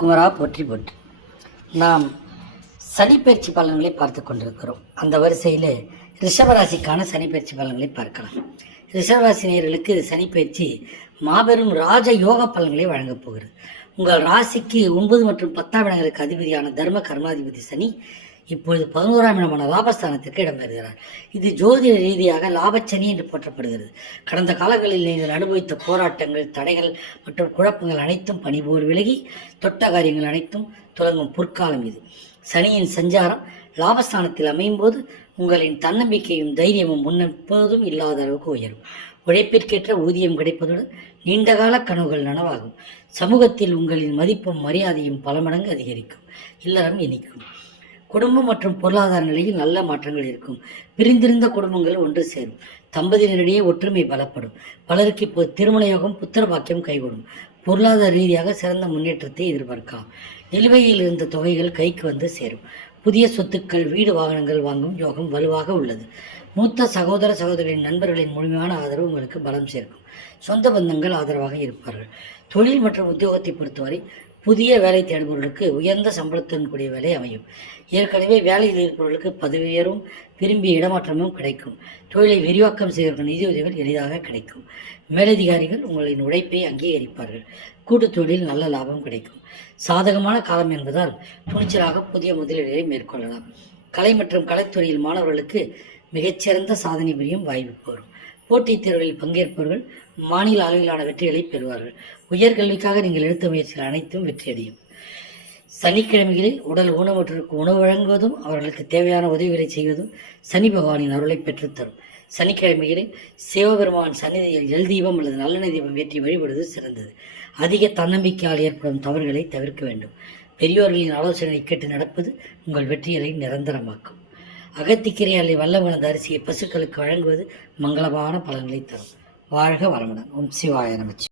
குமரா போற்றி போற்றி. நாம் சனிப்பெயர்ச்சி பலன்களை பார்த்து கொண்டிருக்கிறோம். அந்த வரிசையில் ரிஷபராசிக்கான சனிப்பெயர்ச்சி பலன்களை பார்க்கலாம். ரிஷபராசி நேயர்களுக்கு சனிப்பெயர்ச்சி மாபெரும் ராஜ யோக பலன்களை வழங்கப் போகிறது. உங்கள் ராசிக்கு 9 மற்றும் 10ஆம் இடங்களுக்கு அதிபதியான தர்ம கர்மாதிபதி சனி இப்பொழுது 11ஆம் இடமான லாபஸ்தானத்திற்கு இடம்பெறுகிறார். இது ஜோதிட ரீதியாக லாபச்சனி என்று போற்றப்படுகிறது. கடந்த காலங்களில் நீங்கள் அனுபவித்த போராட்டங்கள், தடைகள் மற்றும் குழப்பங்கள் அனைத்தும் பணிபோல் விலகி தொட்ட காரியங்கள் அனைத்தும் தொடங்கும் பொற்காலம் இது. சனியின் சஞ்சாரம் லாபஸ்தானத்தில் அமையும் போது உங்களின் தன்னம்பிக்கையும் தைரியமும் முன்னெப்போதும் இல்லாத அளவுக்கு உயரும். உழைப்பிற்கேற்ற ஊதியம் கிடைப்பதுடன் நீண்டகால கனவுகள் நனவாகும். சமூகத்தில் உங்களின் மதிப்பும் மரியாதையும் பல மடங்கு அதிகரிக்கும். இல்லறம் இனிக்கும். குடும்பம் மற்றும் பொருளாதார நிலையில் நல்ல மாற்றங்கள் இருக்கும். பிரிந்திருந்த குடும்பங்கள் ஒன்று சேரும். தம்பதியினரிடையே ஒற்றுமை பலப்படும். பலருக்கு இப்போது திருமண யோகம், புத்திர பாக்கியம் கைகூடும். பொருளாதார ரீதியாக சிறந்த முன்னேற்றத்தை எதிர்பார்க்கலாம். நிலுவையில் இருந்த தொகைகள் கைக்கு வந்து சேரும். புதிய சொத்துக்கள், வீடு, வாகனங்கள் வாங்கும் யோகம் வலுவாக உள்ளது. மூத்த சகோதர சகோதரிகளின் நண்பர்களின் முழுமையான ஆதரவு உங்களுக்கு பலம் சேர்க்கும். சொந்த பந்தங்கள் ஆதரவாக இருப்பார்கள். தொழில் மற்றும் உத்தியோகத்தை பொறுத்தவரை புதிய வேலை தேடுபவர்களுக்கு உயர்ந்த சம்பளத்துடன் கூடிய வேலை அமையும். ஏற்கனவே வேலையில் இருப்பவர்களுக்கு பதவி உயர்வும் விரும்பிய இடமாற்றமும் கிடைக்கும். தொழிலை விரிவாக்கம் செய்வதற்கு நிதி உதவிகள் எளிதாக கிடைக்கும். மேலதிகாரிகள் உங்களின் உழைப்பை அங்கீகரிப்பார்கள். கூட்டுத் தொழிலில் நல்ல லாபம் கிடைக்கும். சாதகமான காலம் என்பதால் துணிச்சலாக புதிய முதலீடுகளை மேற்கொள்ளலாம். கலை மற்றும் கலைத்துறையில் மாணவர்களுக்கு மிகச்சிறந்த சாதனை புரியும் வாய்ப்பு வரும். போட்டித் தேர்வுகளில் பங்கேற்பவர்கள் மாநில அளவிலான வெற்றிகளை பெறுவார்கள். உயர்கல்விக்காக நீங்கள் எடுத்த முயற்சிகள் அனைத்தும் வெற்றியடையும். சனிக்கிழமைகளில் உடல் ஊனமுற்றோருக்கு உணவு வழங்குவதும் அவர்களுக்கு தேவையான உதவிகளை செய்வதும் சனி பகவானின் அருளை பெற்றுத்தரும். சனிக்கிழமைகளில் சிவபெருமான் சன்னிதியில் எல் தீபம் அல்லது நல்லெண்ணெய் தீபம் ஏற்றி வழிபடுவது சிறந்தது. அதிக தன்னம்பிக்கையால் ஏற்படும் தவறுகளை தவிர்க்க வேண்டும். பெரியோர்களின் ஆலோசனையை கேட்டு நடப்பது உங்கள் வெற்றிகளை நிரந்தரமாக்கும். அகத்திக்கீரை அல்லது வல்லமணந்த அரிசியை பசுக்களுக்கு வழங்குவது மங்களமான பலன்களை தரும். வாழ்க வளமுடன். ஓம் சிவாய நமச்சிவாய.